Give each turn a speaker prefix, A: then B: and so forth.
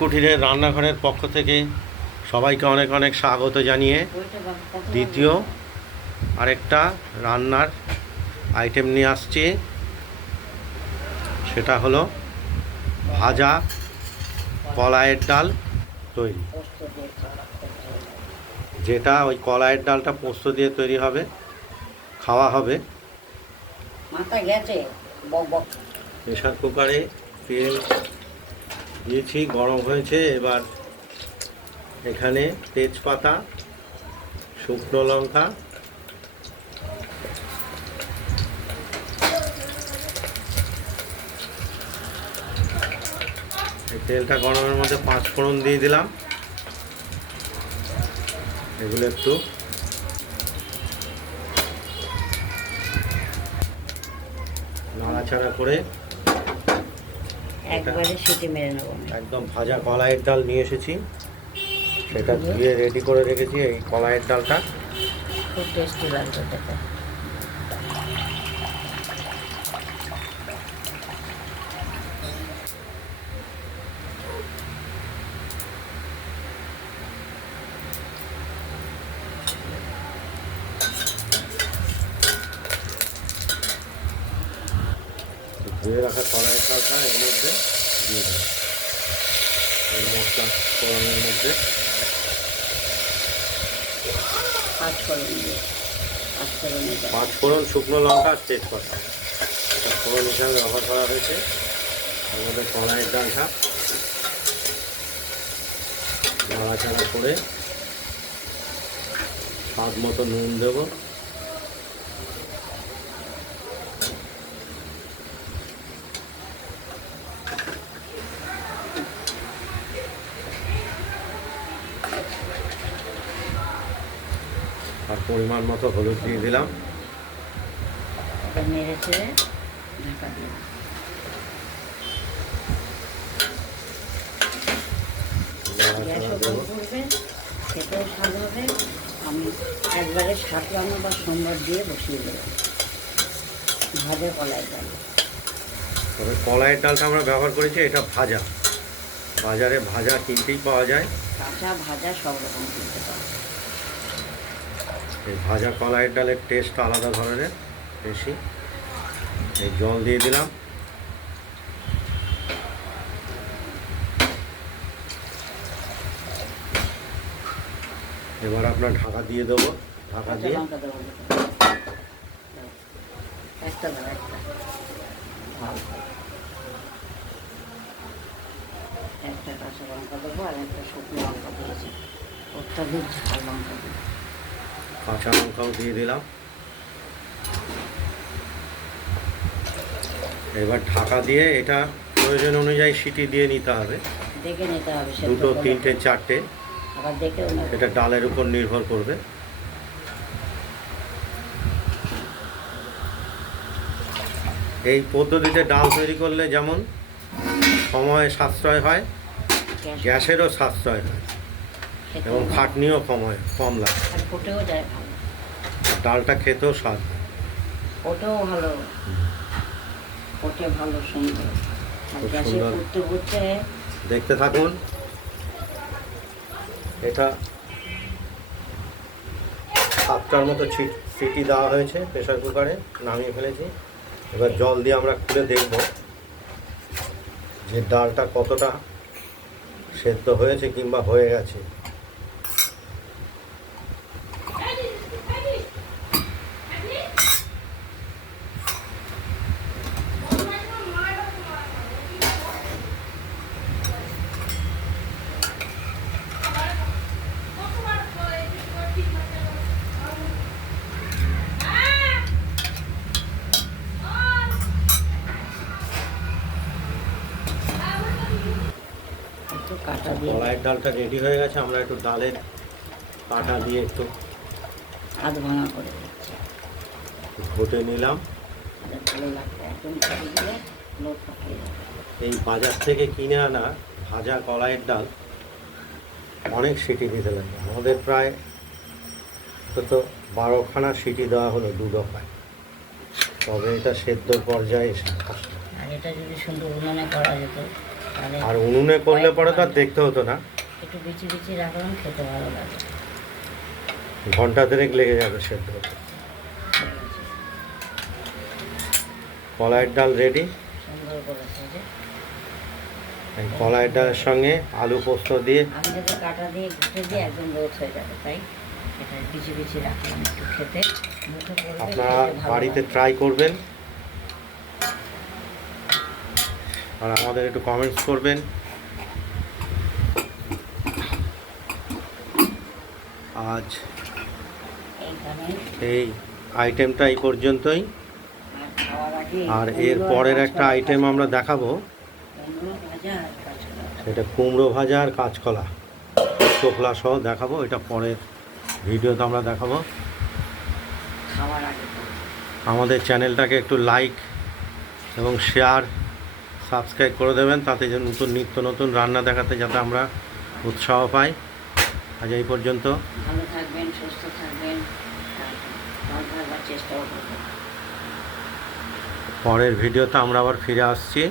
A: কুঠিরের রান্নাঘরের পক্ষ থেকে সবাইকে অনেক অনেক স্বাগত জানিয়ে দ্বিতীয় আরেকটা রান্নার আইটেম নিয়ে আসছি। সেটা হলো ভাজা কলাইয়ের ডাল তৈরি। যেটা ওই কলাইয়ের ডালটা পোস্ত দিয়ে তৈরি হবে খাওয়া হবে। প্রেশার কুকারে তেল দিয়েছি, গরম হয়েছে, এবার এখানে তেজপাতা, শুকনো লঙ্কা তেলটা গরমের মধ্যে পাঁচ ফোড়ন দিয়ে দিলাম। এগুলো একটু নাড়াচাড়া করে
B: একবারে সেটি মেরে নেব
A: একদম ভাজা কলাইয়ের ডাল নিয়ে এসেছি। সেটা ধুয়ে রেডি করে রেখেছি এই কলাইয়ের ডালটা।
B: খুব টেস্টি লাগবে
A: ধুয়ে রাখা কলাইয়ের ডালটা এর মধ্যে দিয়ে দেবো। এই মশলা ফোড়নের মধ্যে।
B: পাঁচ ফোড়ন
A: শুকনো লঙ্কা আর তেজপাতা ফোড়ন হিসাবে ব্যবহার করা হয়েছে। তার মধ্যে কলাইয়ের ডালটা নাড়াচাড়া করে স্বাদ মতো নুন দেবো। পরিমাণ মতো হলুদ দিয়ে দিলাম।
B: নেড়ে চেড়ে ঢাকা দিয়ে
A: নাড়াচাড়া
B: গ্যাসও
A: দেবো।
B: কম করবে খেতেও স্বাদ হবে। আমি একবারে সাতলানো বা সোমবার দিয়ে বসিয়ে দেবো। ভাজা কলাই ডাল।
A: তবে কলাইয়ের ডালটা আমরা ব্যবহার করেছি এটা ভাজা। বাজারে ভাজা কিনতেই পাওয়া যায়।
B: কাঁচা ভাজা সব রকম কিনতে পারবে
A: এই ভাজা কলাইয়ের ডালের টেস্ট আলাদা ধরনের, বেশি। এই জল দিয়ে দিলাম। এবার আপনার ঢাকা দিয়ে দেবো। ঢাকা দিয়ে।
B: একটা একটা। কাঁচা লঙ্কা দেবো আর একটা শুকনো লঙ্কা দিয়েছি। অত্যাধিক ঝাল লঙ্কা দেবো।
A: কাঁচা লঙ্কাও দিয়ে দিলাম। এবার ঢাকা দিয়ে এটা প্রয়োজন অনুযায়ী সিটি দিয়ে নিতে হবে।
B: দেখে নিতে হবে
A: দুটো তিনটে চারটে।
B: আবার
A: এটা ডালের উপর নির্ভর করবে। এই পদ্ধতিতে ডাল তৈরি করলে যেমন সময় সাশ্রয় হয় গ্যাসেরও সাশ্রয় হয়। এবং খাটনিও কম হয় কম লাগে।
B: আর ফুটেও যায় ভালো।
A: ডালটা খেতেও স্বাদ।
B: ওটাও ভালো। ওটে ভালো সুন্দর। আর
A: খুব
B: গ্যাসে
A: সুন্দর।
B: ফুটতে ফুটতে
A: দেখতে থাকুন। এটা সাতটার মতো ছি- সিটি দেওয়া হয়েছে প্রেশার কুকারে নামিয়ে ফেলেছি। এবার জল দিয়ে আমরা খুলে দেখব যে ডালটা কতটা সেদ্ধ হয়েছে কিংবা হয়ে গেছে।
B: একটু কাটা দিয়ে।
A: কলাইয়ের ডালটা রেডি হয়ে গেছে আমরা একটু ডালের কাটা দিয়ে একটু
B: আধ ভাঙা করে দিচ্ছি।
A: ঘটে নিলাম।
B: ভালো লাগবে একদম কাটি দিলে লোক
A: এই বাজার থেকে কিনে আনা ভাজা কলাইয়ের ডাল অনেক সিটি দিতে লাগে। আমাদের প্রায় তো বারোখানা সিটি দেওয়া হলো দু দফায়। তবে এটা সেদ্ধ পর্যায়ে এসে
B: আর এটা যদি সুন্দর উনুনে করা যেত
A: আর উনুনে করলে পরে তো আর দেখতে হতো না।
B: একটু বিচি বিচি রাখলাম খেতে ভালো লাগে।
A: ঘণ্টা দেড়েক লেগে যাবে সেদ্ধ হতে। কলাইয়ের ডাল রেডি
B: সুন্দর
A: এই কলাইয়ের ডালের সঙ্গে আলু পোস্ত দিয়ে।
B: আমি যদি কাটা দিয়ে ঘুটে দিয়ে একদম রোদ হয়ে যাবে তাই? এটা বিচি বিচি রাখলাম একটু খেতে। মুখে পড়বে
A: আপনারা বাড়িতে ট্রাই করবেন। আর আমাদের একটু কমেন্টস করবেন। আজ এই আইটেমটা এই পর্যন্তই।
B: আর
A: এর পরের একটা আইটেম আমরা দেখাবো। সেটা কুমড়ো ভাজা আর কাঁচকলা। চোখলা সহ দেখাবো এটা পরের ভিডিওতে আমরা দেখাবো। আমাদের চ্যানেলটাকে একটু লাইক এবং শেয়ার সাবস্ক্রাইব করে দেবেন তাতে যে নতুন নিত্য নতুন রান্না দেখাতে যাতে আমরা উৎসাহ পাই। আজ এই পর্যন্ত।
B: ভালো থাকবেন সুস্থ থাকবেন চেষ্টাও করবেন।
A: পরের ভিডিওতে আমরা আবার ফিরে আসছি।